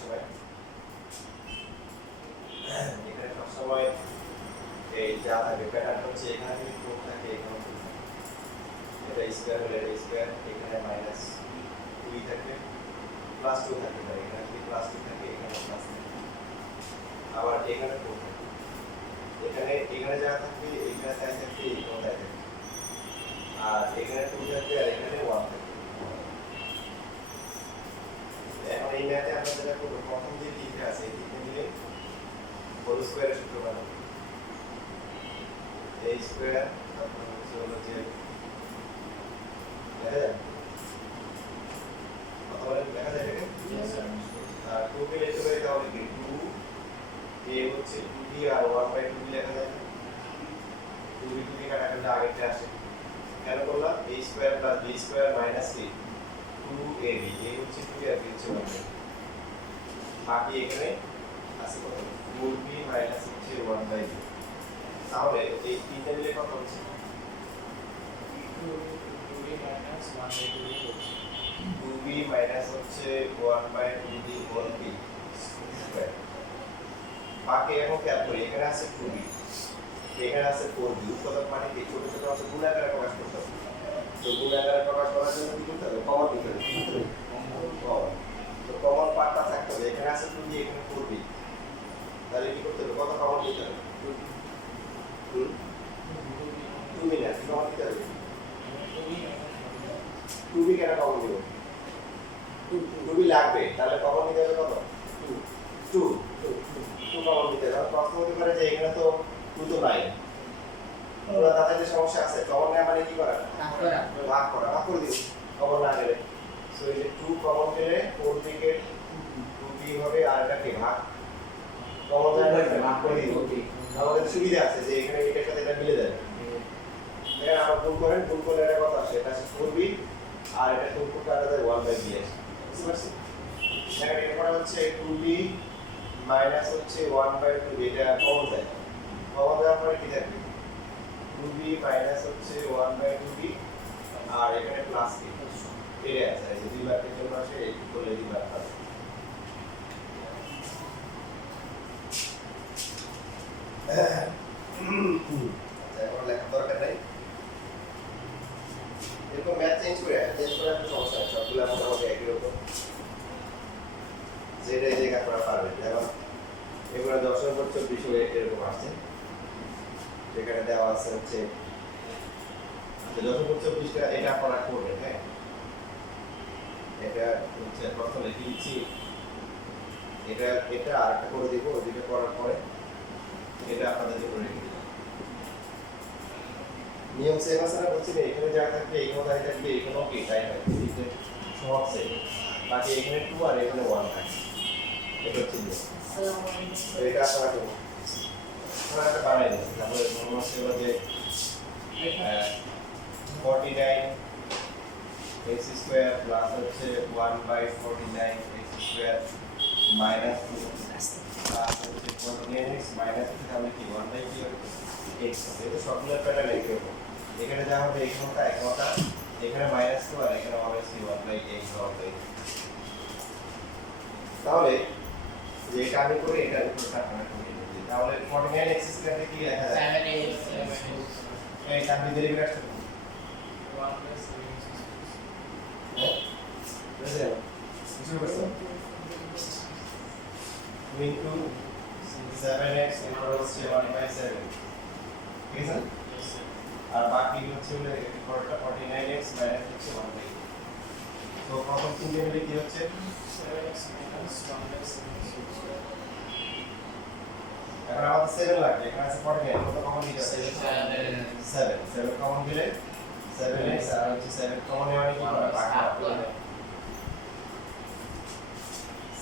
সময় এখানে সবসময় এই যা থাকে প্যাটার্ন হচ্ছে এখানে যদি 4 থাকে এখানে 2 থাকে, এটা স্কয়ার হলে এটা স্কয়ার, এখানে মাইনাস 2 থাকে প্লাস 2 থাকে, এখানে যদি প্লাস 2 থাকে এখানে প্লাস 2 থাকে, আবার এখানে 4 থাকে, এখানে যা থাকবে এখানে তাই থাকবে এখানে তাই থাকবে, আর এখানে 2 থাকবে আর এখানে 1 থাকবে। এখন এই ম্যাথে আমরা যেটা করব, প্রথম যে তিনটা আছে এই তিনটে মিলে হোল স্কয়ারের সূত্র বানাবো। a স্কয়ার তারপর হচ্ছে হলো যে দেখা যায় তাহলে দেখা যায় এটাকে আর 2 কে লিখতে পারি তাহলে কি 2 a হচ্ছে 2b আর 1/2b লেখা যায় না, 2b 2b কাটাকাটি আগেরটা আসে, কেন করলাম a square plus b square minus 2ab, a হচ্ছে 2 আর b হচ্ছে 1, বাকি এখানে আছে কত 4b মাইনাস হচ্ছে 1/2, তাহলে এই তিনটা মিলে কত হচ্ছে 2b মাইনাস হচ্ছে 1/2b হোল b স্কয়ার, বাকি এখন ক্যালকুলেট করি, এখানে আছে 2b এখানে আছে 4b, উৎপাদক মানে কি ছোট ছোট অংশ গুণ আকারে প্রকাশ করতে হবে, তো গুণ আকারে প্রকাশ করার জন্য কি করতে হবে কমন নিতে হবে, কমন, তো কমন পার্টটা থাকতে হবে, এখানে আছে 2b এখানে 4b, তাহলে কি করতে হবে কত কমন নিতে হবে 2b না কি কমন নিতে হবে 2b কেন কমন নিব 2b লাগবে, তাহলে কমন নিতে হবে কত 2 কমন নিতে হবে। প্রশ্ন হতে পারে যে এখানে তো 2 তো নাই, ওরা তাদের যে সমস্যা আছে কমন নেওয়া মানে কি করা ভাগ করে দিও কমন না গেলে, সো এই যে 2 কমন গেলে 4b কে 2b হবে আর এটাকে ভাগ কমন যায় না ভাগ করে দিও, আমাদের সুবিধা আছে যে এখানে এটার সাথে এটা মিলে যাবে, এখানে আমরা গুণ করেন, গুণ করলে এটা কত আসে এটা আছে 4b আর এটা 2 কে কাটা যায় 1/b আসে, বুঝতে পারছেন, এখানে এটা করা হচ্ছে 2b মাইনাস হচ্ছে 1/2b, এটা কমন যায়, কমন যাওয়ার পরে কি থাকবে 2b মাইনাস হচ্ছে 1/2b আর এখানে প্লাস b এর আছে, এই যে দুই বারের জন্য আসে এই বলে দুই বার আছে, এখন লেখার দরকার নাই, এরকম ম্যাথ চেঞ্জ করে একটা সমস্যা আছে, সবগুলো মোটামুটি একই রকম, যেটা জায়গা করা পারবেন, যেমন এগুলো 10 নম্বর 24 হয়ে এরকম আসছে, সেখানে দেওয়া আছে হচ্ছে 10 নম্বর 24টা এটা আপনারা করবেন, হ্যাঁ এটা হচ্ছে প্রথমে লিখে দিচ্ছি, এটা আরেকটা করে দিব, ওইটা করার পরে এটা আপনাদের জন্য রেখে দিলাম, নিয়ম সেম আছে না বলছি না, এখানে যা থাকবে এখানেও তাই থাকবে এখানেও কি তাই থাকবে, এটা সব সেম, বাকি এখানে 2 আর এখানে 1 থাকে, এটা হচ্ছে নিয়ম, এটা আপনারা করুন, আপনারা একটা বানাই দিন, তাহলে মনে হচ্ছে যে 49 x স্কয়ার প্লাস হচ্ছে 1/49 x স্কয়ার মাইনাস 2 প্লাস হচ্ছে 49x মাইনাস তাহলে কি 1/কি হবে x হবে, এটা সবগুলোর প্যাটার্ন একই রকম, এখানে যা হবে এখানেটা এখানে মাইনাস 2 আর এখানে হবে 1/x হবে, তাহলে যে এটা আমি করি এটা উপরটা আপনারা করে দিন, তাহলে 49x স্কয়ার কি লেখা যায় 7x এই সামনে ডেরিভেটিভ আসছে 1+7x বুঝলেন কিছু বুঝছো into 7x equals 1/7, ঠিক আছে, আর বাকি হচ্ছে হলো পরটা 49x মাইনাস হচ্ছে 1/8, তো প্রথম তিনটে মিলে কি হচ্ছে 7x minus 1/7x square. এখন আমাদের 7 লাগবে, এখানে আছে 49 কত কমন নিতে হবে 7 কমন দিলে 7x আর হচ্ছে 7 কমন নেওয়া কি করা বাকি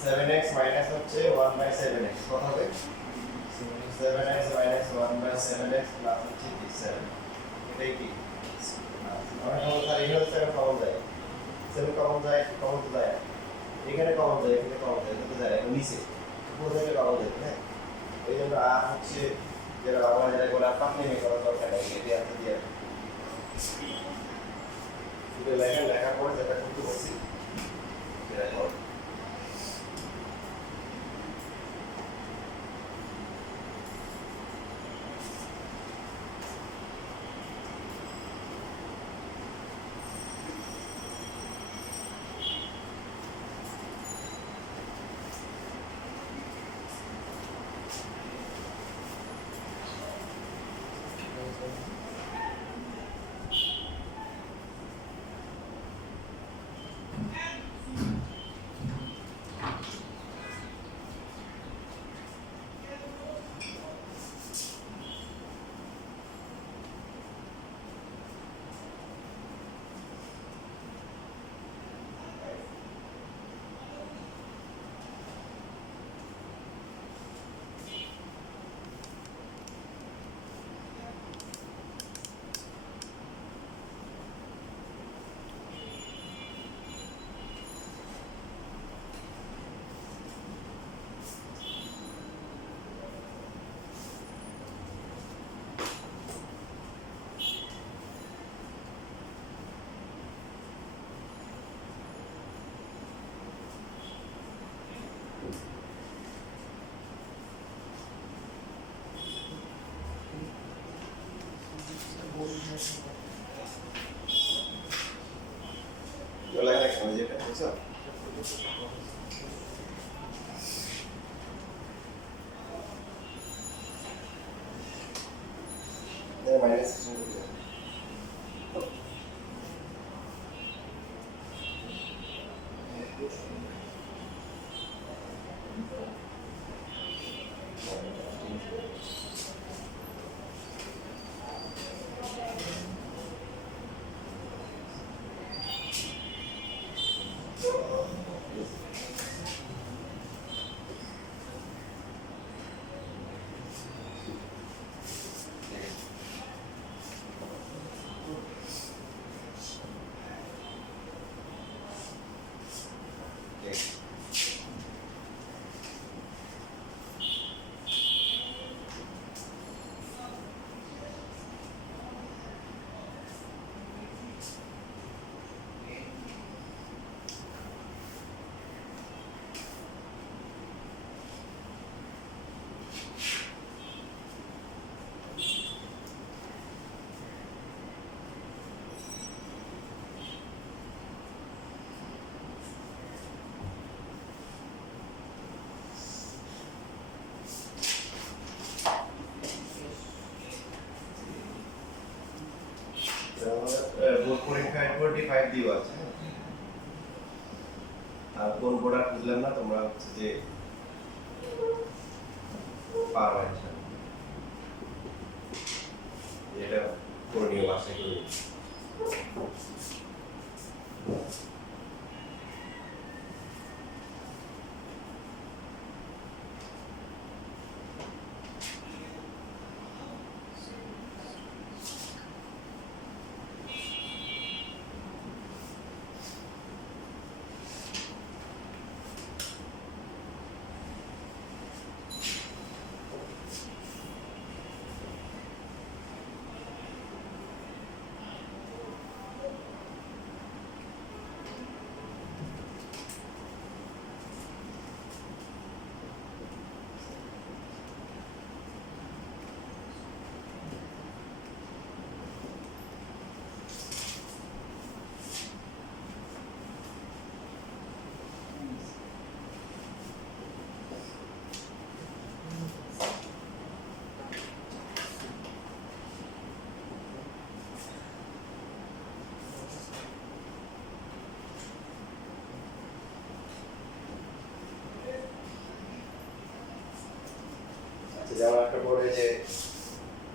7x মাইনাস হচ্ছে 1/7x কত হবে 7x minus 1/7x প্লাস হচ্ছে 7, এটাই কি আমরা কমন তার এখানে 7 কমন যায় 7 কমন যায় কমন তো যায় এখানে কমন যায় এখানে কমন যায় তো যায় এখন নিচে উপর থেকে কমন যায়, হ্যাঁ এই জন্য আর হচ্ছে যেটা বাংলা যেটা বলে আপনার নেমে করার দরকার নেই, এটি আপনি দিয়ে শুধু লেখার পরে যেটা করতে বলছি সেটা করুন। ওই যেটা বুঝছো মাইনাস বোর্ড পরীক্ষায় 25 দিও আছে আর কোন প্রোডাক্ট বুঝলাম না তোমরা হচ্ছে যে পারবে এটা করণীয় বাসায় করে যেমন একটা বোর্ডে যে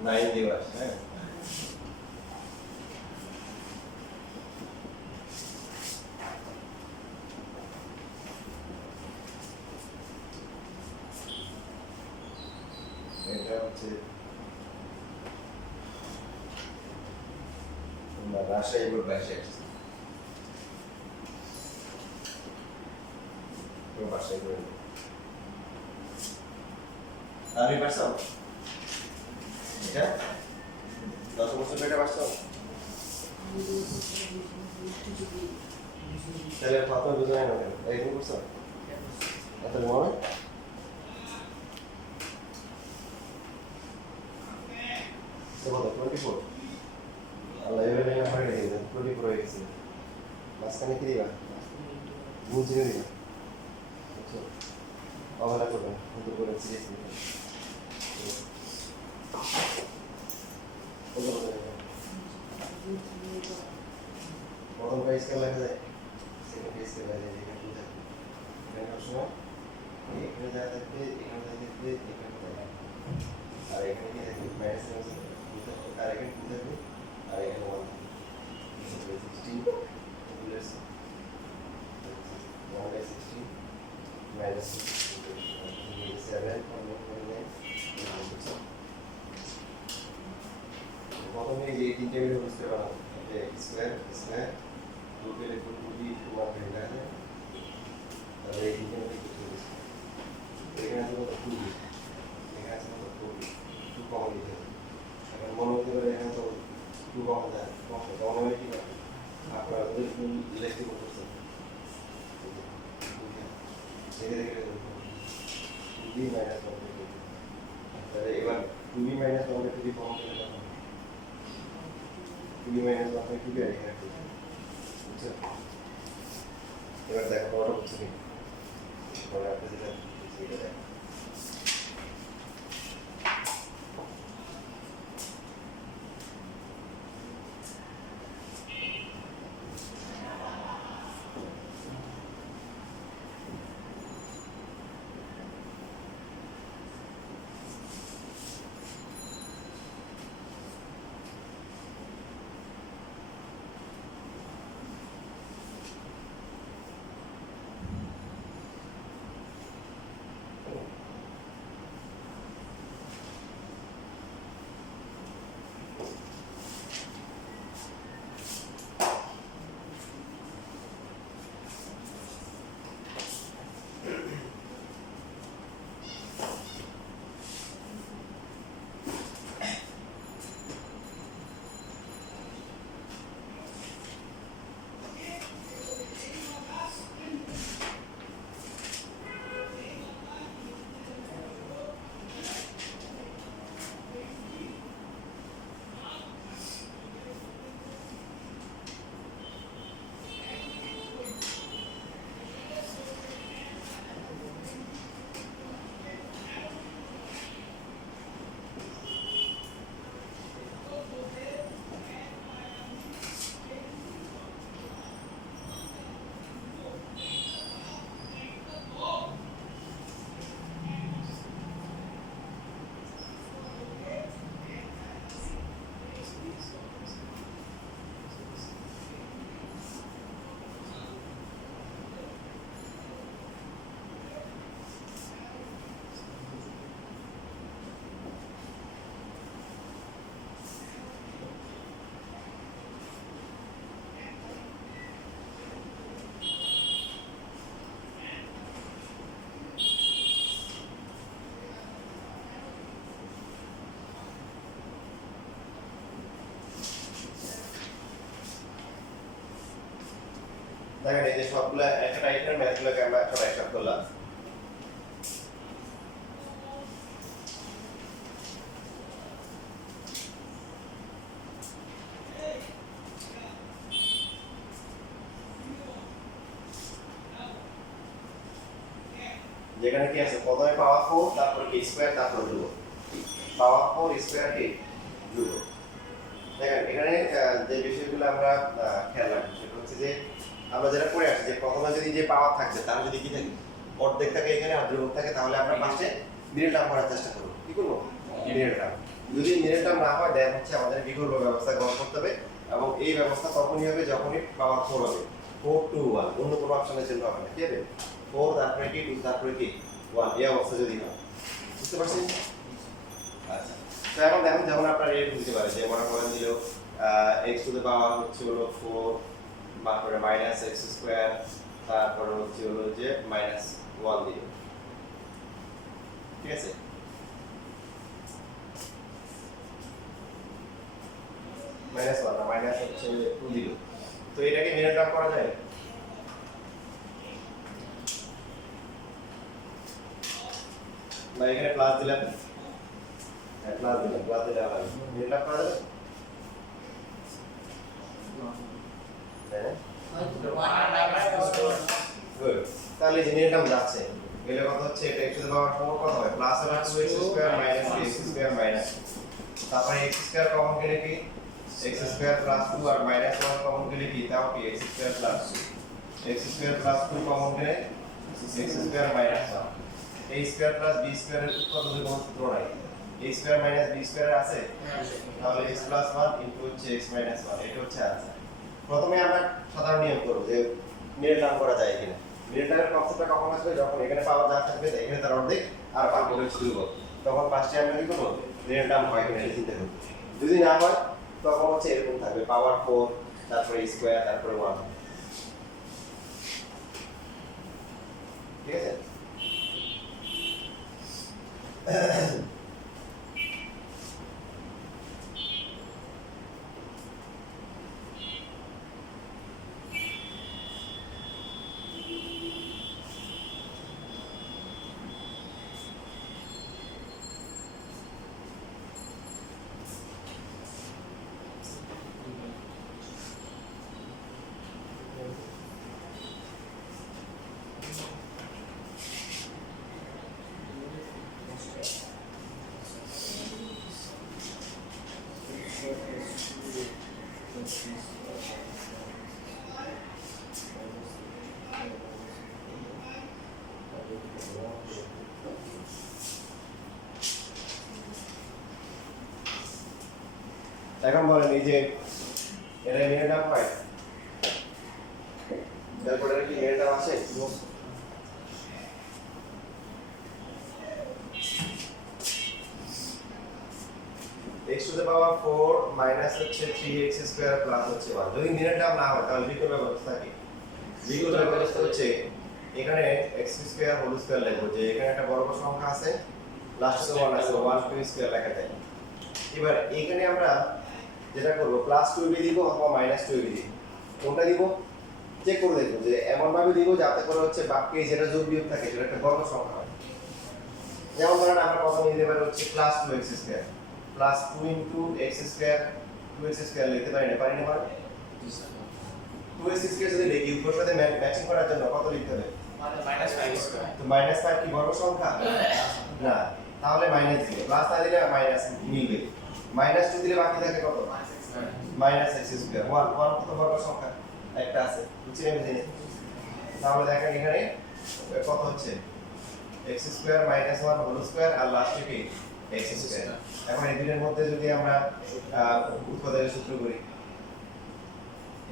9 দেওয়া আছে হ্যাঁ এটা হচ্ছে রাজশাহী বোর্ড 22 আসছে তো বাসায় করে আমি পারছাম এটা 10 বছর পেটে পারছাম তাহলে কত বুঝায় না কেন এই রকম করছো এত মনে তো বলো 24 আল্লাহ এবারে না হয় রেখে দেন 24 হয়ে গেছে মাঝখানে কি দিবা বুঝে দিবা অবহেলা করবেন কিন্তু করে সিরিয়াসলি প্রথম প্রাইস কে লেখা যায় সেকেন্ড প্রাইস কে লেখা যায় এখানে কি থাকে এখানে সবসময় এখানে যা থাকবে এখানে যা থাকবে এখানে থাকবে আর এখানে কি থাকবে মাইনাস আর এখানে কি থাকবে আর এখানে 1 থাকবে 16 প্লাস 1/16 minus 7 প্রথমে যে তিনটে মিলে বুঝতে পারলাম যে স্কয়ার স্কয়ার 2 পেলে 2d 1 পেলে আছে তাহলে এই তিনটে মিলে কিছু বুঝতে এখানে আছে কত 2d এখানে আছে কত 2d 2 কমন দিতে হবে এখন মনে হতে পারে এখানে তো 2 কমন যায় কমন হবে কি না আপনারা ওদের লিখতে করতেছেন দেখে দেখে b minus 1 তাহলে এবার 2b minus 1 কে যদি কমন করে দাও 2b minus 1 কে কি বের এখানে বুঝছো এবার দেখো বড় হচ্ছে কি বড় একটা যেটা সেটা দেখো দেখেন এই যে সবগুলা একটা টাইপের ম্যাথগুলোকে আমরা সব একসাথে করলাম যেখানে কি আছে প্রথমে পাওয়ার 4 তারপর কি স্কয়ার তারপর ধ্রুবক পাওয়ার 4 স্কয়ার কি ধ্রুবক দেখেন এখানে যে বিষয়গুলো আমরা খেয়াল রাখবো সেটা হচ্ছে যে আমরা যেটা করে আসছি যে প্রথমে যদি যে পাওয়ার থাকবে তার যদি কি থাকে অর্ধেক থাকে এখানে আর ধ্রুবক থাকে তাহলে আমরা ফার্স্টে মিডল টার্ম করার চেষ্টা করব কি করব মিডল টার্ম যদি মিডল টার্ম না হয় দেন হচ্ছে আমাদের বিকল্প ব্যবস্থা গ্রহণ করতে হবে এবং এই ব্যবস্থা তখনই হবে যখনই পাওয়ার 4 হবে 4 2 1 অন্য কোনো অপশনের জন্য হবে না কি হবে 4 তারপরে কি 2 তারপরে কি 1 এই অবস্থা যদি হয় বুঝতে পারছেন আচ্ছা তো এখন দেখুন যেমন আপনারা এরকম দিতে পারেন যে মনে করেন দিল x টু দ্য পাওয়ার হচ্ছে হলো 4 তারপরে মাইনাস x স্কয়ার তারপরে হচ্ছে হলো যে মাইনাস 1 দিল ঠিক আছে মাইনাস 1 না মাইনাস হচ্ছে 2 দিল তো এটাকে মিডল টার্ম করা যায় না এখানে প্লাস দিলাম প্লাস দিলে আবার মিডল টার্ম করা যাবে গুড তাহলে যে মিডল টার্ম যাচ্ছে গেলে কত হচ্ছে এটা x টু দ্য পাওয়ার 4 কত হয় প্লাস হবে 2x square minus 3x square minus তারপরে x স্কয়ার কমন গেলে কি x স্কয়ার প্লাস 2 আর মাইনাস 1 কমন গেলে কি তাও কি x square plus 2 x square plus 2 common গেলে x square minus 1 a square plus b square এর কত যদি কোনো সূত্র নাই a square minus b square আছে তাহলে x প্লাস 1 ইনটু হচ্ছে x মাইনাস 1 এটা হচ্ছে आंसर প্রথমে আমরা সাধারণ নিয়ম করব যে মিডল টার্ম করা যায় কিনা মিডল টার্মের কনসেপ্টটা কখন আসবে যখন এখানে পাওয়ার যা থাকবে এখানে তার অর্ধেক আর বাকি হচ্ছে ধ্রুবক তখন ফার্স্টে আমরা কি করব মিডল টার্ম হয় কিনা এটা চিন্তা করব যদি না হয় তখন হচ্ছে এরকম থাকবে পাওয়ার 4 তারপরে স্কয়ার তারপরে 1 ঠিক আছে এখন বলেন এই যে এটা মিনিট নাম হয় ক্যালকুলেটরে কি মিনিট নাম আছে x to the power 4 minus হচ্ছে 3x স্কয়ার প্লাস হচ্ছে 1 যদি মিনিট নাম না হয় তাহলে বিকল্প ব্যবস্থা কি বিকল্প ব্যবস্থা হচ্ছে এখানে x স্কয়ার হোল স্কয়ার লিখব যে এখানে একটা বর্গ সংখ্যা আছে লাস্টে 1 আছে 1 2 স্কয়ার লেখা যায় এবার এখানে আমরা যেটা করব প্লাস 2b দিব অথবা মাইনাস 2b দিব কোনটা দিব চেক করে দেখব যে এমন ভাবে দিব যাতে করে হচ্ছে বাক্যে যেটা যোগ বিয়োগ থাকে সেটা একটা বর্গ সংখ্যা হয় যেমন ধরেন আমরা প্রথমে নিতে পারি হচ্ছে plus 2x square plus 2 into x square 2x square লিখতে পারি না পারি 2x স্কয়ার যদি লিখি উপর সাথে ম্যাচিং করার জন্য কত লিখতে হবে minus 5 square. তো মাইনাস 5 কি বর্গ সংখ্যা না তাহলে মাইনাস দিলে প্লাস না দিলে মাইনাস মিলবে মাইনাস 2 দিলে বাকি থাকে কত মাইনাস x স্কয়ার 1 কত বর্গ সংখ্যা একটা আছে বুঝছেন আমি জানি তাহলে দেখেন এখানে কত হচ্ছে x square minus 1 whole square আর লাস্টে কি x স্কয়ার এখন এই দুটোর মধ্যে যদি আমরা উৎপাদকের সূত্র করি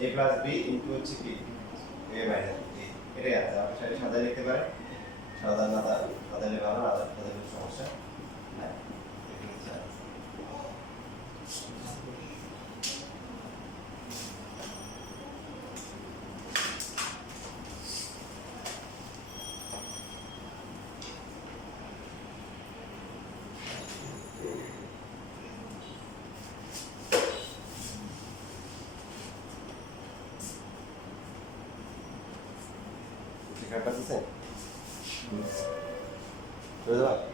a প্লাস b ইনটু হচ্ছে কি a মাইনাস b এটাই আছে আপনি সেটা সাদা লিখতে পারেন সাধারণত সাদালে ভালো না সাদালে সমস্যা হ্যাঁ ঠিক আছে বুঝতে পারছো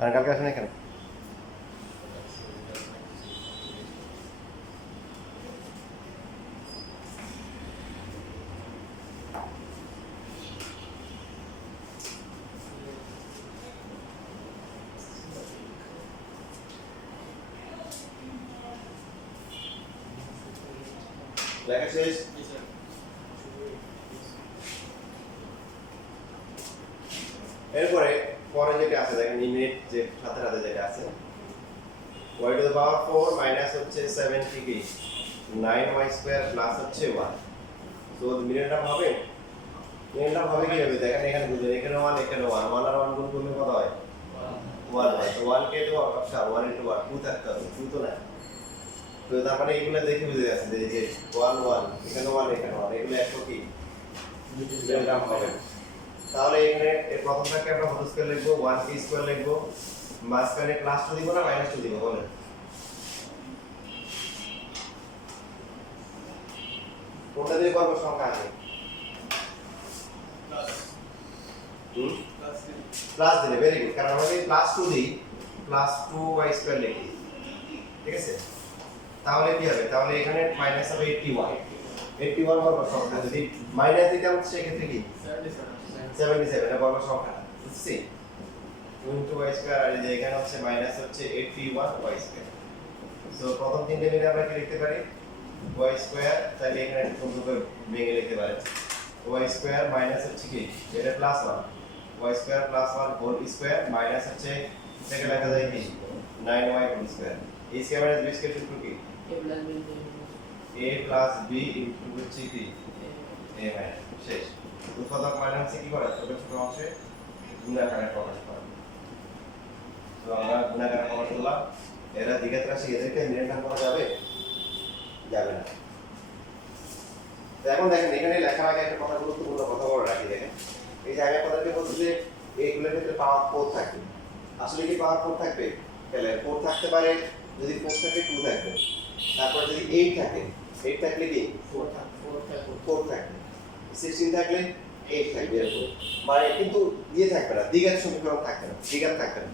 আর কালকে আসেন এখানে লেখা শেষ এরপরে পরে যেটা আছে দেখেন ইউনিট যে সাথে সাথে যেটা আছে y to the power 4 minus হচ্ছে 7 কি 9y স্কয়ার প্লাস হচ্ছে 1 সো মিনিটটা হবে কি হবে দেখেন এখানে বুঝুন এখানে 1 এখানে 1 1 আর 1 গুণ করলে কত হয় 1 হয় তো 1 কে তো আচ্ছা 1 ইনটু 1 2 থাকতে হবে 2 তো না তো তার মানে এগুলো দেখে বুঝে যাচ্ছে যে 1 1 এখানে 1 এখানে 1 এগুলো একশো কি মিনিটটা হবে তাহলে এখানে এর প্রথমটাকে আমরা হোল স্কয়ার লিখবো 1 কি স্কয়ার লিখবো মাঝখানে প্লাস 2 দিব না মাইনাস 2 দিব বলেন কোনটা দিয়ে বর্গ সংখ্যা আছে প্লাস দিলে ভেরি গুড কারণ আমরা যদি প্লাস 2 দিই প্লাস 2y স্কয়ার লিখি ঠিক আছে তাহলে কি হবে তাহলে এখানে মাইনাস হবে 81 বর্গ সংখ্যা যদি মাইনাস দিতাম সেক্ষেত্রে কি 77 এটা বর্গ সংখ্যা বুঝছি 2y স্কয়ার আর এই যে এখানে হচ্ছে মাইনাস হচ্ছে 81y স্কয়ার সো প্রথম তিনটে মিলে আমরা কি লিখতে পারি y স্কয়ার তাহলে এখানে সুন্দর করে ভেঙে লিখতে পারি y স্কয়ার মাইনাস হচ্ছে কি এটা plus 1 y square plus 1 whole square minus হচ্ছে এটাকে লেখা যায় কি 9y হোল স্কয়ার এই স্কয়ার মাইনাস b স্কয়ার সূত্র কি a প্লাস b ইনটু হচ্ছে কি a মাইনাস শেষ উৎপাদক মানে হচ্ছে কি করা ছোট ছোট অংশে গুণাকারে প্রকাশ করা তো আমরা গুণাকারে প্রকাশ করলাম এরা দ্বিঘাত রাশি এদেরকে নির্ণয় করা যাবে না তো এখন দেখেন এখানে লেখার আগে একটা কথা গুরুত্বপূর্ণ কথা বলে রাখি দেখেন এই যে আগে কথাকে বলতে যে এইগুলোর ক্ষেত্রে পাওয়ার 4 থাকবে আসলে কি পাওয়ার 4 থাকবে তাহলে 4 থাকতে পারে যদি 4 থাকে 2 থাকবে তারপর যদি 8 থাকে 8 থাকলে কি 4 থাকবে 16 থাকলে 8 থাকবে এরকম, মানে কিন্তু ইয়ে থাকবে না, দ্বিঘাত সমীকরণ থাকবে না, দ্বিঘাত থাকবে না।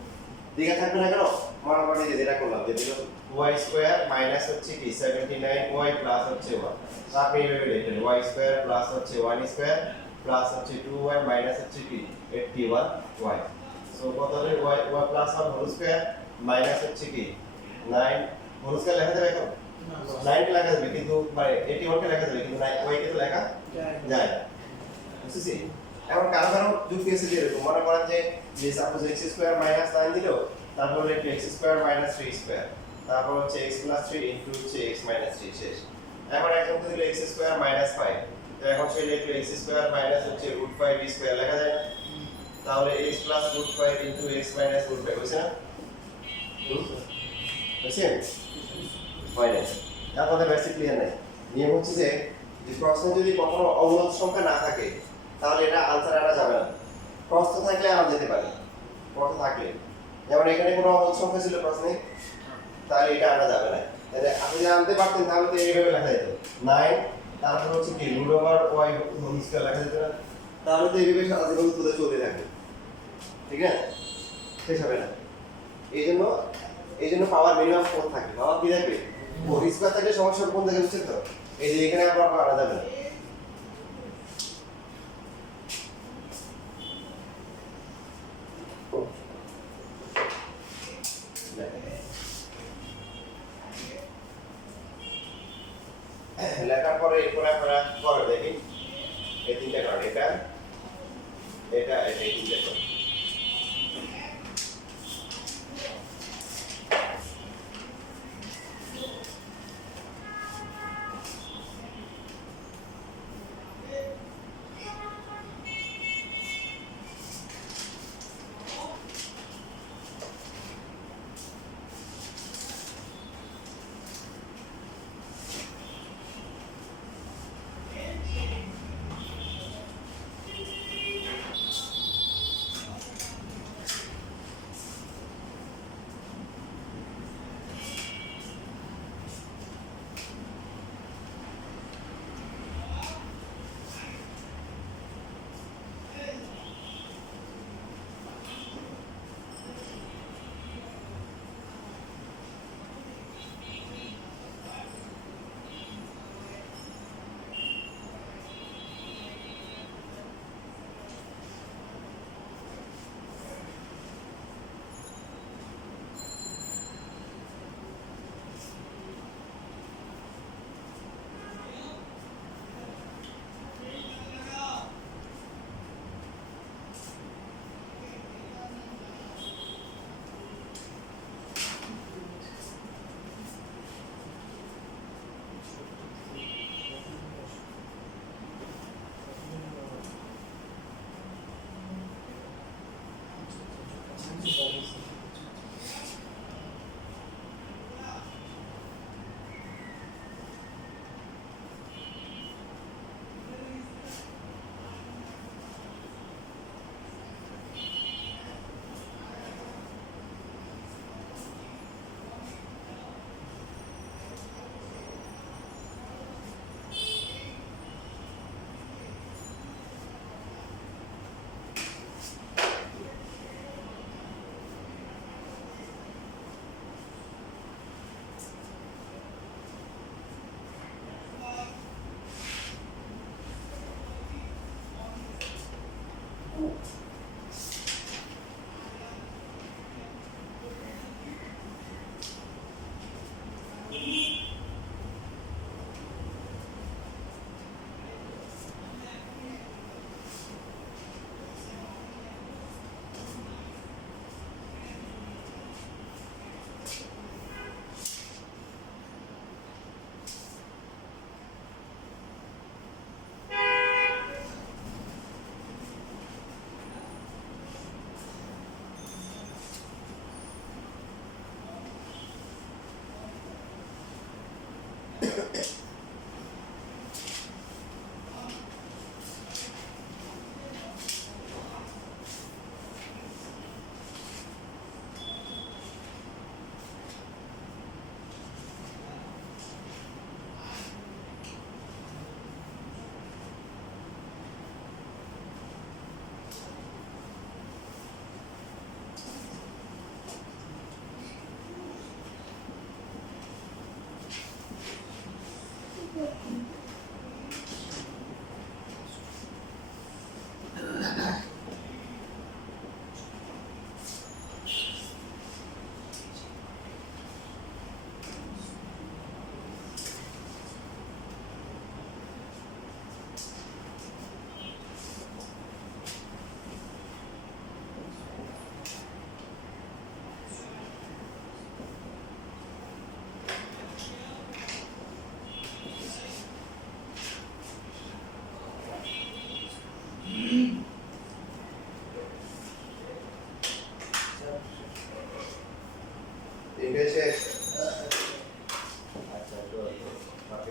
দ্বিঘাত থাকবে না কেন? মোটামুটি যেটা করলাম, যে দিল y স্কয়ার মাইনাস হচ্ছে কি 79y প্লাস হচ্ছে 1, আপনি এইভাবে লিখলেন y স্কয়ার প্লাস হচ্ছে 1 স্কয়ার প্লাস হচ্ছে 2y মাইনাস হচ্ছে কি 81y। সো কত হবে y plus 1 whole square minus হচ্ছে কি 9 হোল স্কয়ার লেখা যাবে এখন? 9 কে লেখা যাবে, কিন্তু মানে 81 কে লেখা যাবে, কিন্তু y কে তো লেখা যায় না। বুঝছিস? এখন কারো কারো যুক্তি আছে যে এরকম, মনে করেন যে সাপোজ x স্কয়ার মাইনাস 9 দিল, তারপর একটু x স্কয়ার মাইনাস 3 স্কয়ার, তারপর হচ্ছে x প্লাস 3 ইনটু হচ্ছে x মাইনাস 3 শেষ। এখন একজনকে দিল x স্কয়ার মাইনাস 5, তো এখন সে একটু x স্কয়ার মাইনাস হচ্ছে রুট 5 স্কয়ার লেখা যায় না? তাহলে x plus root 5 into x minus root 5 হইছে না? হইছে? হয় না। আপনাদের বেসিক ক্লিয়ার নাই। নিয়ম হচ্ছে যে প্রশ্নে যদি কখনো অমূলক সংখ্যা না থাকে তাহলে এটা আনসার আনা যাবে না। প্রশ্ন থাকলে আনা যেতে পারে, প্রশ্ন থাকলে, যেমন এখানে কোনো অমূলক সংখ্যা ছিল প্রশ্নে, তাহলে এটা আনা যাবে না। তাহলে আপনি যদি আনতে পারতেন তাহলে তো এইভাবে লেখা যেত 9, তারপর হচ্ছে কি root over y whole square লেখা যেত না? তাহলে তো এইভাবে সারা জীবন তুলে চলতে থাকবে, ঠিক না? শেষ হবে না। এই জন্য পাওয়ার মিনিমাম 4 থাকবে। পাওয়ার কি থাকবে? 4 স্কয়ার থাকলে সমস্যা কোন জায়গায় বুঝছেন তো? এই যে এখানে আবার আনা যাবে না। লেখার পরে এরপরে আপনারা করে দেখি এই তিনটা কারণ, এটা এই তিনটা কারণ।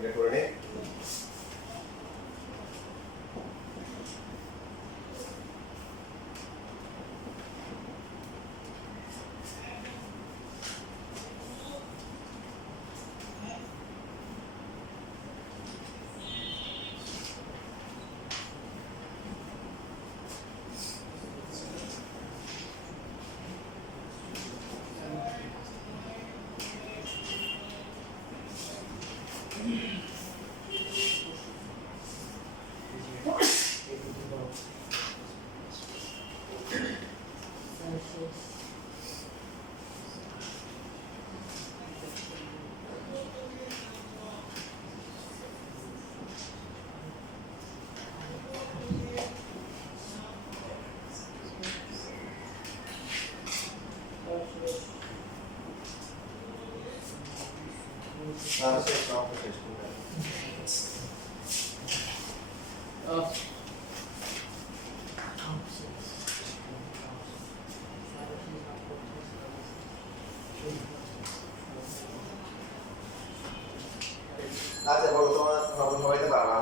এটা করে নে শেষ শেষ আচ্ছা বলো তোমার সবাই তো পারবা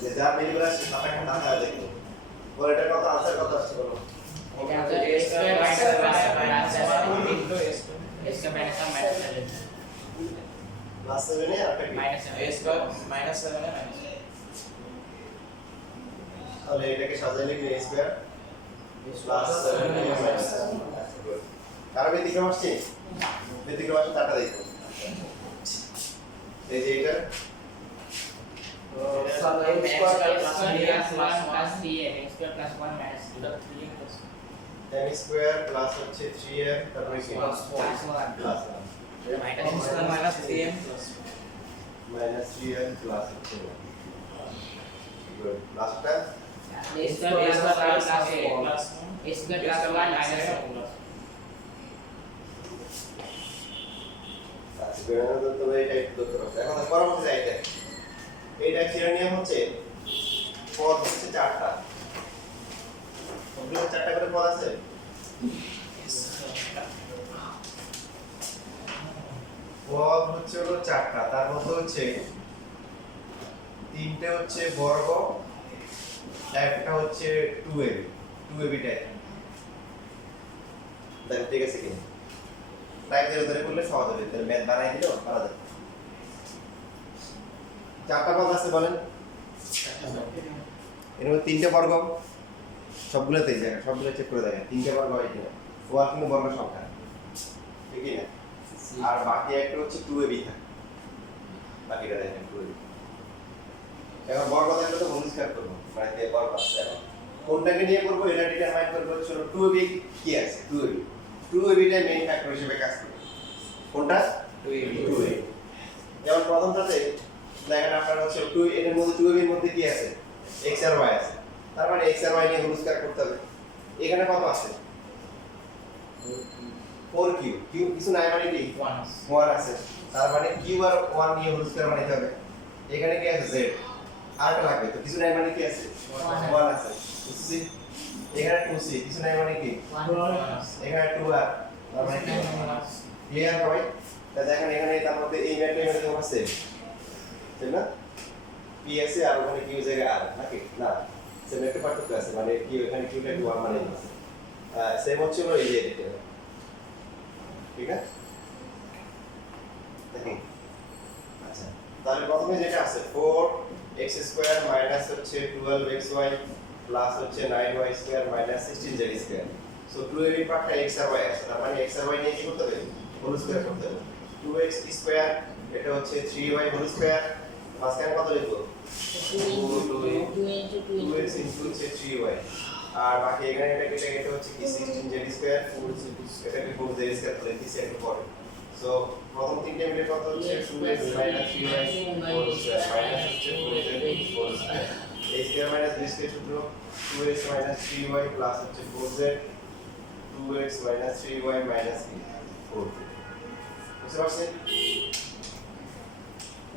যে যা মিলবে সে সাথে একটা দেখা দেখো বল এটা কত আনসার কত আসছে বলো এটা হচ্ছে a square minus 1 into a square minus 1 minus 7 plus 7 এ আর একটা minus a square minus 7 A minus তাহলে এটাকে সাজাইলে কি a square plus 7 A minus 7 কার ব্যতিক্রম আসছে ব্যতিক্রম আসছে টাকা দেখো এই যে এটা so x square plus 1 plus 3m x square plus 1 minus 3m plus m square plus হচ্ছে 3m তারপরে কি plus 1 plus minus square minus 3m plus minus 3m plus হচ্ছে গুড লাস্টটা a square plus 1 plus a square plus 1 minus 1 plus আচ্ছা বেরোনো তো তবে এটা একটু ধরতে হবে এখন পরবর্তী যাইতে এইটা চিরনিয়ম হচ্ছে পদ হচ্ছে চারটা কমপ্লিট চারটা করে পদ আছে পদ হচ্ছে হলো চারটা তার মধ্যে হচ্ছে তিনটে হচ্ছে বর্গ একটা হচ্ছে 2ab 2ab টাইপ দেখো ঠিক আছে কিনা টাইপ ধরে ধরে করলে সহজ হবে তাহলে ম্যাথ বানাই দিলো পারা যাবে চারটা পদ আছে বলেন এর মধ্যে তিনটে বর্গ সবগুলোতেই যায় সবগুলো চেক করে দেখেন তিনটে বর্গ হয় কিনা ও আর কিন্তু বর্গ সংখ্যা ঠিক না আর বাকি একটা হচ্ছে 2ab থাকে বাকিটা দেখেন 2ab এখন বর্গ থাকলে তো পরিষ্কার করবো মানে দিয়ে বর্গ আছে এখন কোনটাকে নিয়ে করবো এটা ডিটারমাইন করবো হচ্ছে 2ab কি আছে 2ab 2ab টা মেইন ফ্যাক্টর হিসেবে কাজ করবে কোনটা 2ab যেমন প্রথমটাতে দেখেন আপনারা হচ্ছে 2 এর মধ্যে 2ab এর মধ্যে কি আছে x আর y আছে তার মানে x আর y নিয়ে পরিষ্কার করতে হবে এখানে কত আছে 4q q কিছু নাই মানে কি 1 আছে তার মানে q আর 1 নিয়ে পরিষ্কার বানাইতে হবে এখানে কি আছে z আর লাগবে তো কিছু নাই মানে কি আছে 1 আছে বুঝছি এখানে 2c কিছু নাই মানে কি 1 এখানে 2 আর তার মানে কি ক্লিয়ার হয় তা দেখেন এখানে তার মধ্যে এই ম্যাট্রিক্স এর আছে তাই না p আছে আর ওখানে q জায়গায় আর নাকি না সেম একটা পার্থক্য আছে মানে কি এখানে q টা 1 মানে আছে সেম হচ্ছে হলো এই যে দিতে হবে ঠিক আছে দেখেন আচ্ছা তাহলে প্রথমে যেটা আছে 4x স্কয়ার মাইনাস হচ্ছে 12xy প্লাস হচ্ছে 9y square minus 16z square so 2ab এর পার্টটা x আর y আছে তার মানে x আর y নিয়ে কি করতে হবে হোল স্কয়ার করতে হবে 2x স্কয়ার এটা হচ্ছে 3y হোল স্কয়ার মাঝখানে কত লিখবো 2x ইনটু হচ্ছে 3y আর বাকি এখানে এটা হচ্ছে কি 16z স্কয়ার এটাকে 4z স্কয়ার করে দিছি একটু পরে সো প্রথম তিনটে মিলে কত হচ্ছে 2x 3y whole square minus হচ্ছে 4z whole square a square minus b square সূত্র 2x 3y প্লাস হচ্ছে 4z 2x 3y মাইনাস 4 বুঝতে পারছেন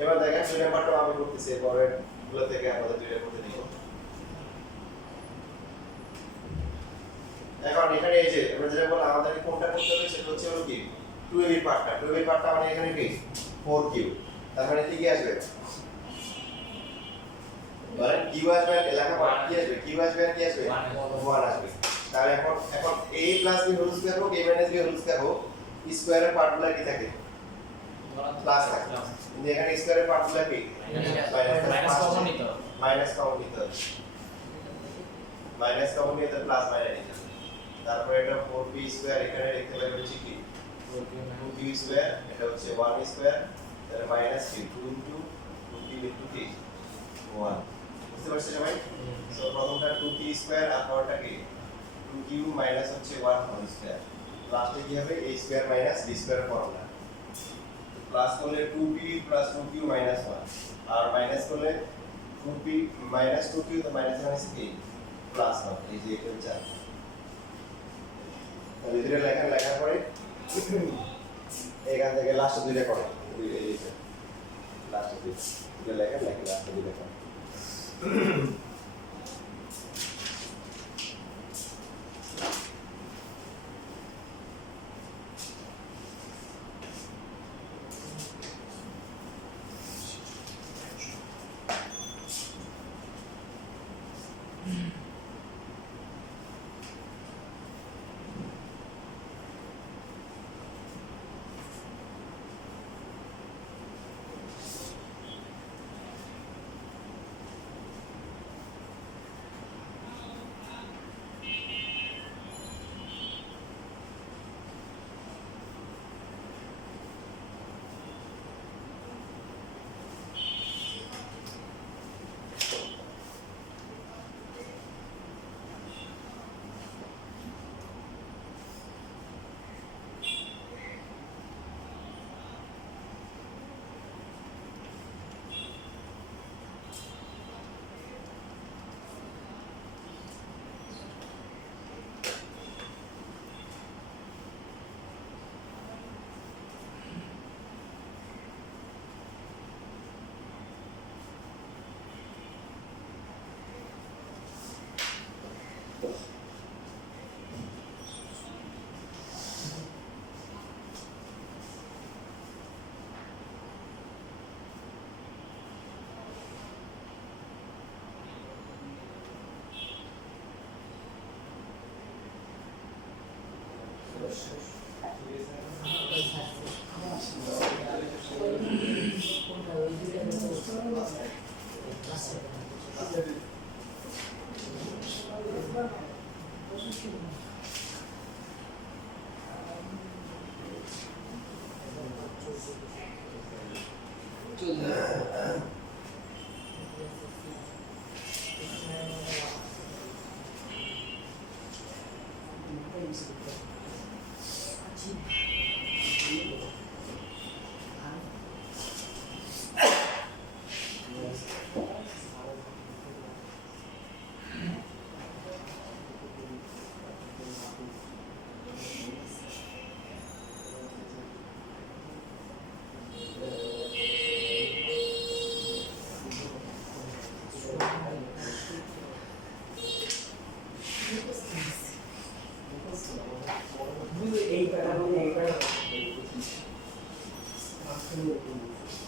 এবার দেখেন দুই নাম্বারটা আমি করতেছি পরের গুলো থেকে আমাদের দুইটা করতে দিব এখন এখানে এই যে আমরা যেটা বললাম আমাদেরকে কোনটা করতে হবে সেটা হচ্ছে হলো কি 2ab পার্টটা মানে এখানে কি 4q তার মানে কি আসবে বলেন কিউ আসবে আর লেখা পর কি আসবে, কিউ আসবে আর কি আসবে, 1 আসবে। তাহলে এখন a plus b whole square হোক a minus b whole square হোক, স্কয়ারের পার্টগুলো কি থাকে, প্লাস থাকে, কিন্তু এখানে স্কয়ারের পার্টগুলো কি মাইনাস কমন নিতে হবে। মাইনাস কমন নিতে হবে, মাইনাস কমন নিতে প্লাস বাইরে নিতে হবে। তারপরে এটা 4p স্কয়ার এখানে লিখতে পারি হচ্ছে কি 2p স্কয়ার, এটা হচ্ছে 1 স্কয়ার, তাহলে মাইনাস কি 2 ইনটু 2p ইনটু কি 1। বুঝতে পারছেন সবাই? সো প্রথমটা 2p স্কয়ার আর পরেরটা কি 2q মাইনাস হচ্ছে 1 হোল স্কয়ার, লাস্টে কি হবে a square minus b square formula. Plus করলে 2p প্লাস 2q মাইনাস 1 আর মাইনাস করলে 2p মাইনাস 2q, তো মাইনাস মাইনাস কি প্লাস 1, এই যে এটা হচ্ছে। তাহলে দুটো লেখার পরে এখান থেকে লাস্ট দুইটা করে এই যে লাস্ট দুইটা লেখা লাস্ট দুইটা করে।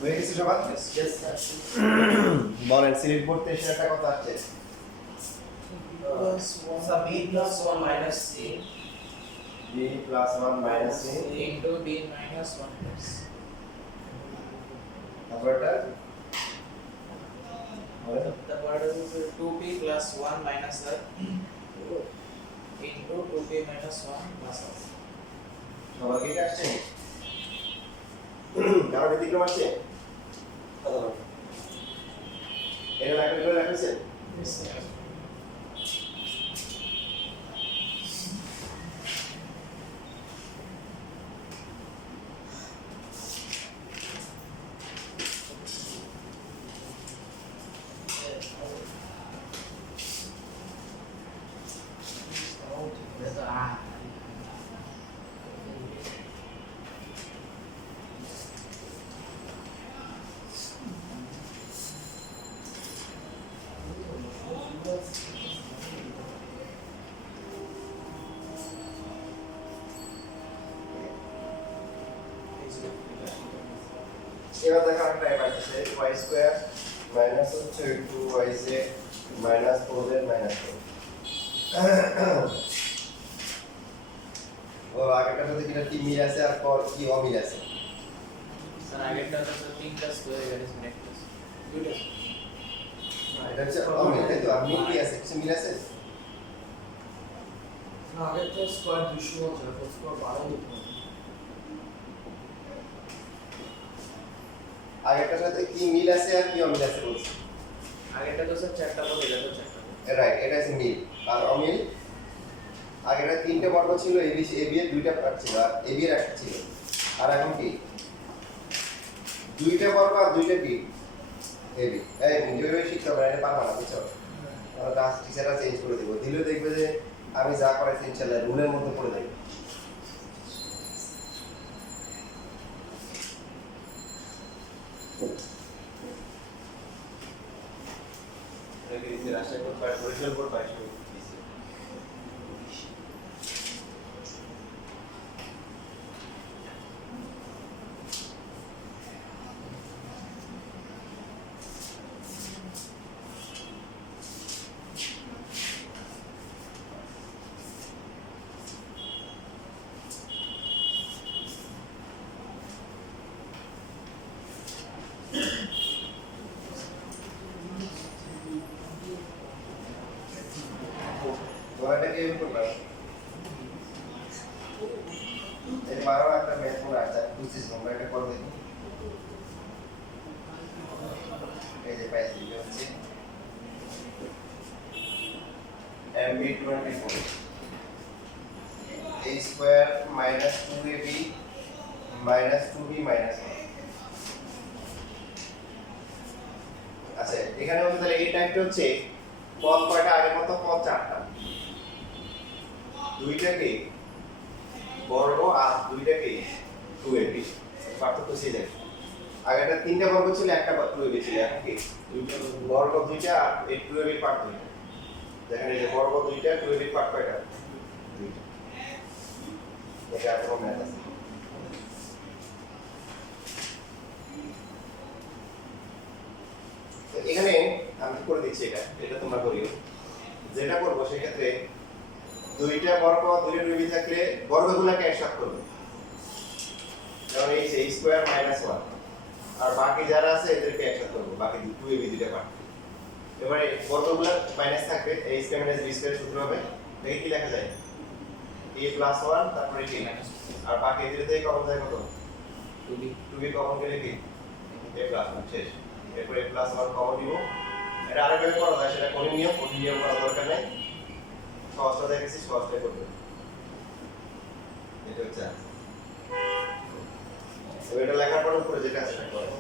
হয়ে গেছে সবার? বলেন সিলেক্ট করতে এসে একটা কথা আসছে b plus 1 minus c b plus 1 minus c into b minus 1 plus তারপর এটা the part is 2p plus 1 minus r into 2p minus 1 plus r. সবার কি আসছে? কারো ব্যতিক্রম আসছে? এটা লেখা করে রাখছেন? Yes, sir. এবার দেখো একটা পাইছে y স্কয়ার মাইনাস হচ্ছে 2yz মাইনাস 4z মাইনাস 4 ও আগেরটার সাথে কিটা কি মিল আছে আর পর কি অমিল আছে স্যার আগেরটা তো স্যার 3 স্কয়ার এখানে স্যার 1 দুইটা এটা হচ্ছে অমিল তাই তো আর মিল কি আছে কিছু মিল আছে না আগের তো স্কয়ার 200 আছে তো স্কয়ার 12 নিতে হবে আগেরটার সাথে কি মিল আছে আর কি অমিল আছে বলছি আগেরটা তো স্যার 4টা পদ এটা তো 4টা পদ রাইট এটা হচ্ছে মিল আর অমিল আগেরটা তিনটে বর্গ ছিল এবি এবি এর দুইটা পার্ট ছিল আর এবি এর একটা ছিল আর এখন কি দুইটা বর্গ আর দুইটা কি এবি এই যেভাবে শিখতে হবে এটা পারবা না বুঝছো আমরা ক্লাস টিচাররা চেঞ্জ করে দিব দিলে দেখবে যে আমি যা করাইছি ইনশাআল্লাহ রুলের মধ্যে পড়ে যাবে এটা কি রাশিয়া কোড পায় বরিশাল কোড পায় তোমারটা কি করবা এই বারো একটা ম্যাথ মনে আছে বুঝছিস তোমরা এটা করবে এই যে পাইছি এটা হচ্ছে MB24 a square minus 2ab minus 2b minus 1 আচ্ছা এখানে হচ্ছে তাহলে এই টাইপটা হচ্ছে পদ কয়টা আগের মতো পদ চারটা দুইটা কি বর্গ আর দুইটা কি 2ab পার্থক্য ছিল আগেটা তিনটা বর্গ ছিল একটা 2ab ছিল এখন কি দুইটা বর্গ দুইটা আর এই 2ab পার্ট দুইটা দেখেন এই যে বর্গ দুইটা 2ab পার্ট কয়টা দুইটা এটা একটা ম্যাথ আছে তো এখানে আমি করে দিচ্ছি এটা তোমরা করিও যেটা করব সেই ক্ষেত্রে দুইটা বর্গ দুইটা রুবি থাকলে বর্গগুলোকে একসাথে করব যেমন এই যে স্কয়ার মাইনাস 1 আর বাকি যারা আছে এদেরকে একসাথে করব বাকি 2ab দুইটা পার্ট এবারে বর্গগুলো মাইনাস থাকবে a square minus b square সূত্র হবে দেখি কি লেখা যায় a প্লাস 1 তারপরে কি আর বাকি এদের থেকে কমন যায় কত 2b কমন গেলে কি a প্লাস 1 শেষ এরপর a প্লাস 1 কমন দিব এটা আরেকভাবে করা যায় সেটা কঠিন নিয়ম করা দরকার নেই সহজটা দেখেছি সহজটাই করবে এটা হচ্ছে এবার এটা লেখার পর উপরে যেটা আছে সেটা করো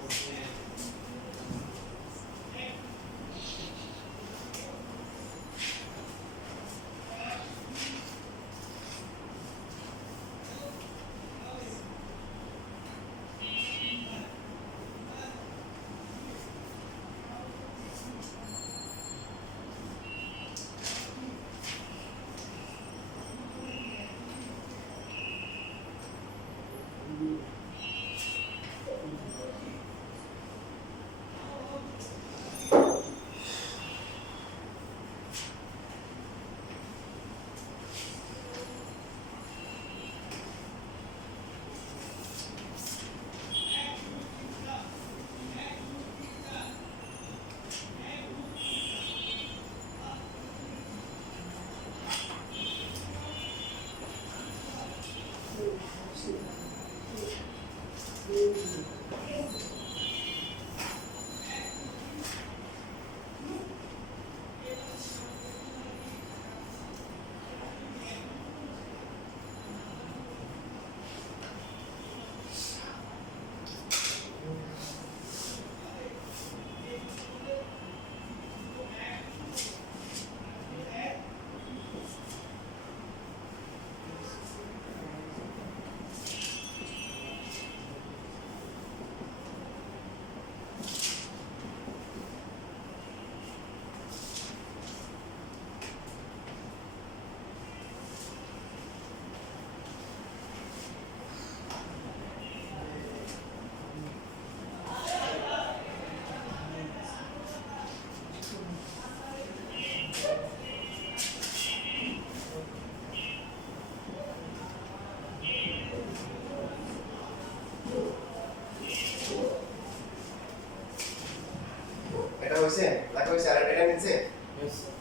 এটা হইছে লেখা হইছে আর এটা নিচে Yes, sir.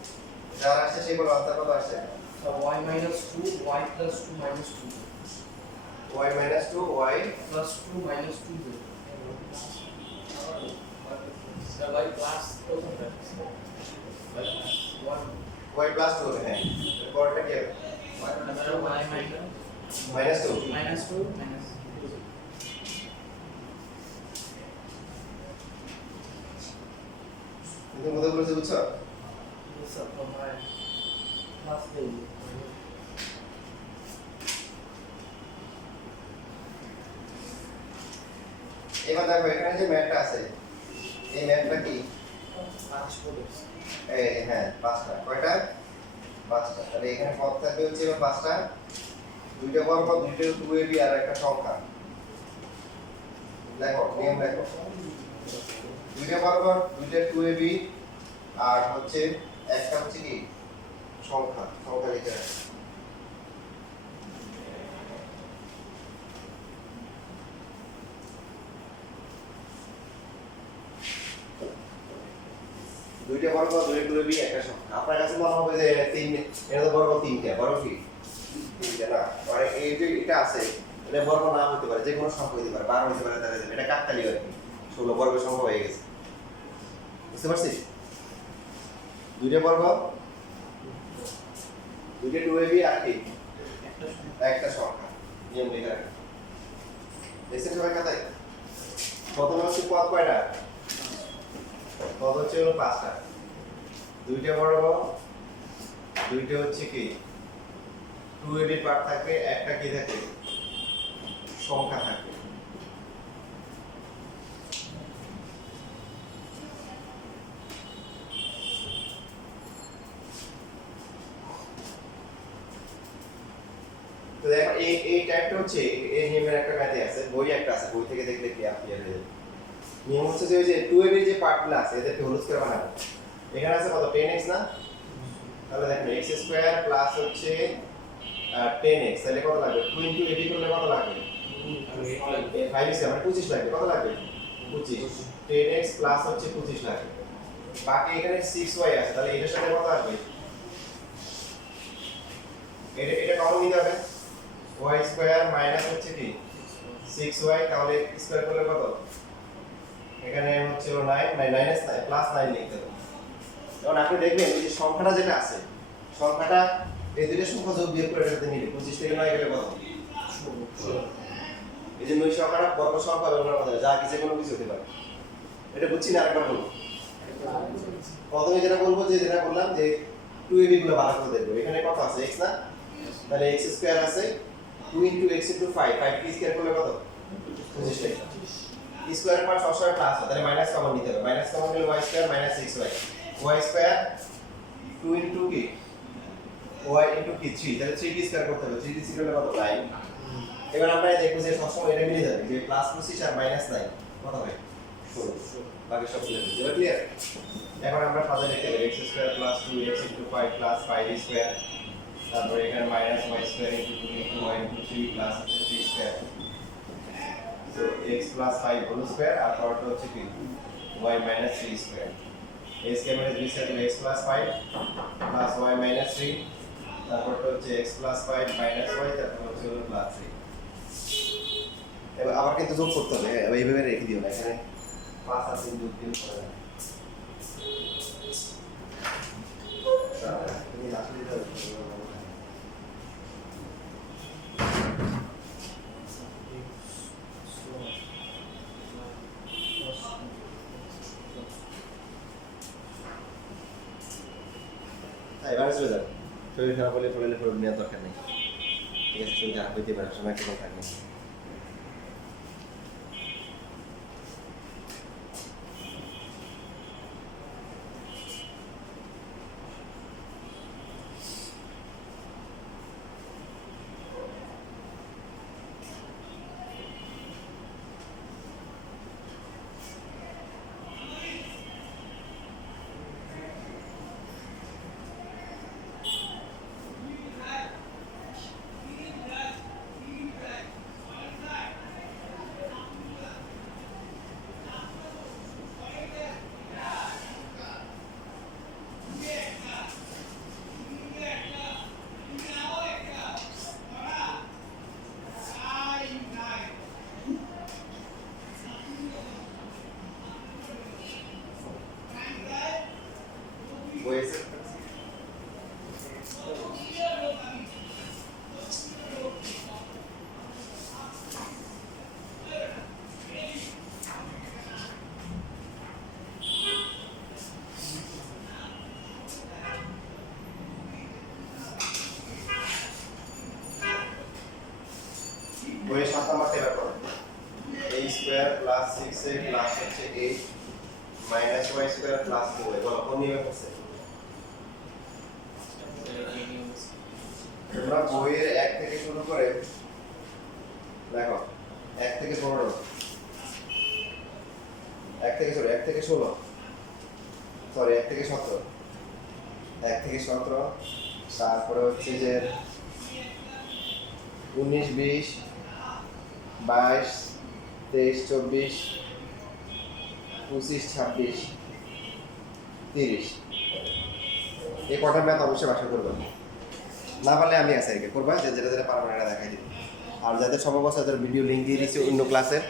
যা আসছে সেই বলো আনসার কত আসছে So y minus 2, y plus 2 minus 2. y minus 2 y Plus 2 minus 2 0. Sir, y plus কোথায়? One. y plus 2 হ্যাঁ পরেরটা কি হবে y minus 2 minus 2 minus কিন্তু মনে করছে বুঝছো Yes, sir. From my plus day. এবার দেখো এখানে যে ম্যাপটা আছে এই ম্যাপটা কি 5 করে। এই হ্যাঁ পাঁচটা কয়টা পাঁচটা তাহলে এখানে পদ থাকবে হচ্ছে এবার পাঁচটা দুইটা বর্গ দুইটা 2ab আর একটা সংখ্যা দেখো নিয়ম দেখো দুইটা বর্গ দুইটা 2ab আর হচ্ছে একটা হচ্ছে কি সংখ্যা সংখ্যা লিখে রাখো দুইটা বর্গ দুইটা 2ab একটা সংখ্যা আপনার কাছে মনে হবে যে তিন এটা তো বর্গ তিনটা বর্গ কি তিনটা না মানে এই যে এটা আছে এটা বর্গ না হতে পারে যে কোনো সংখ্যা হতে পারে 12 হতে পারে 13 এটা কাকতালি আর কি 16 বর্গ সংখ্যা হয়ে গেছে বুঝতে পারছিস দুইটা বর্গ দুইটা 2ab আর কি একটা সংখ্যা নিয়ম লিখে রাখো দেখছেন সবাই খাতায় প্রথমে হচ্ছে পদ কয়টা পদ হচ্ছে হলো পাঁচটা দুইটা বর্গ দুইটা হচ্ছে কি 2ab পার্ট থাকবে একটা কি থাকবে সংখ্যা থাকবে তো দেখো এই টাইপটা হচ্ছে এই নিয়মের একটা ম্যাথে আছে বই একটা আছে বই থেকে দেখলে কি ক্লিয়ার হয়ে যাবে নিয়ম হচ্ছে যে ওই যে 2ab এর যে পার্টগুলো আছে এদেরকে হলুদ করে বানাবো এখানে আছে কত 10x না তাহলে দেখেন x স্কয়ার প্লাস হচ্ছে 10x তাহলে কত লাগবে 2 ইনটু ab করলে কত লাগবে 5 is মানে 25 লাগবে কত লাগবে 25 10x প্লাস হচ্ছে 25 লাগবে বাকি এখানে 6y আছে তাহলে এটার সাথে কত আসবে এটা কমন নিতে হবে y স্কয়ার মাইনাস হচ্ছে কি 6y তাহলে স্কয়ার করলে কত এখানে হচ্ছে 9 মাইনাস 9 প্লাস 9 লিখতে হবে এখন আপনি দেখবেন এই যে সংখ্যাটা যেটা আছে সংখ্যাটা এই দুটো সংখ্যা যোগ বিয়োগ করে এর সাথে মিলে 25 থেকে 9 গেলে কত এই যে নয় সংখ্যাটা বর্গ সংখ্যা ব্যবহার করা যা কিছু কোনো কিছু হতে পারে এটা বুঝছি না আরেকবার বলবো প্রথমে যেটা বলবো যে যেটা বললাম যে 2ab গুলো ভালো করে দেখবো এখানে কত আছে x না তাহলে x স্কয়ার আছে 2 ইনটু x ইনটু 5 5 কি স্কয়ার করলে কত 25 টাকা স্কয়ার পার্ট সবসময় প্লাস হয় তাহলে মাইনাস কমন নিতে হবে মাইনাস কমন নিলে y square minus 6y y square 2 into কি y ইনটু কি 3 তাহলে 3 কি স্কয়ার করতে হবে 3 কি স্কয়ার করলে কত 9 এবার আমরা দেখব যে সবসময় এটা মিলে যাবে যে প্লাস 25 আর মাইনাস 9 কত হয় 16 বাকি সব মিলে যাবে ক্লিয়ার এখন আমরা সাজাই লিখতে পারি x square plus 2x into 5 plus 5 square তারপর এখানে minus y square into 2 into y into 3 plus 3 square so x plus 5 whole square আর পরটা হচ্ছে কি y minus 3 square a square minus b square x plus 5 plus y minus 3 তারপরটা হচ্ছে x plus 5 minus y তারপর হচ্ছে plus 3 এবার আবার কিন্তু যোগ করতে হবে এইভাবে রেখে দিও না এখানে 5 আর 3 যোগ দিন করে না তুমি লাস্ট দিতে হবে এবার চলে যাবে শরীর খারাপ হলে পড়লে পড়ে নেওয়ার দরকার নেই ঠিক আছে শরীর খারাপ হইতে পারে সময় কেমন থাকবে minus Y square plus 2y বলো কোন নিয়মে করছে তোমরা বইয়ের 1 থেকে শুরু করে দেখো 1 থেকে 15 1 থেকে 16 সরি 1 থেকে 17 1 থেকে 17 তারপরে হচ্ছে যে 19 20 22 23 24 25 26 30 এই কটা ম্যাথ অবশ্যই বাসা করবে না পারলে আমি আছি আগে করবা যে যেটা যেটা পারবে না এটা দেখাই দিই আর যাদের সম্ভব আছে তাদের ভিডিও লিংক দিয়ে দিচ্ছি অন্য ক্লাসের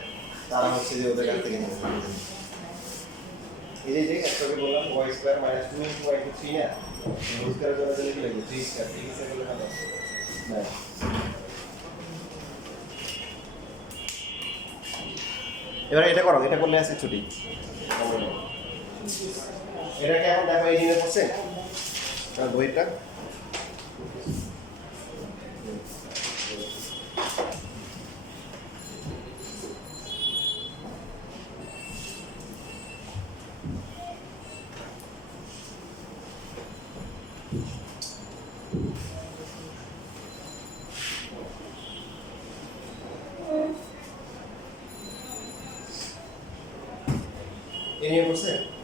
তারা হচ্ছে যে ওদের কাছ থেকে নিয়ে নেবে এই যে একটাকে বললাম y square minus 2 into y to 3 না y স্কয়ারের জন্য কি লিখবো 3 স্কয়ার 3 স্কয়ার করলে কত না এবার এটা করো এটা করলে আছে ছুটি এটা কেমন দেখো এই দিনে পড়ছে বইটা এই নিয়ে পড়ছে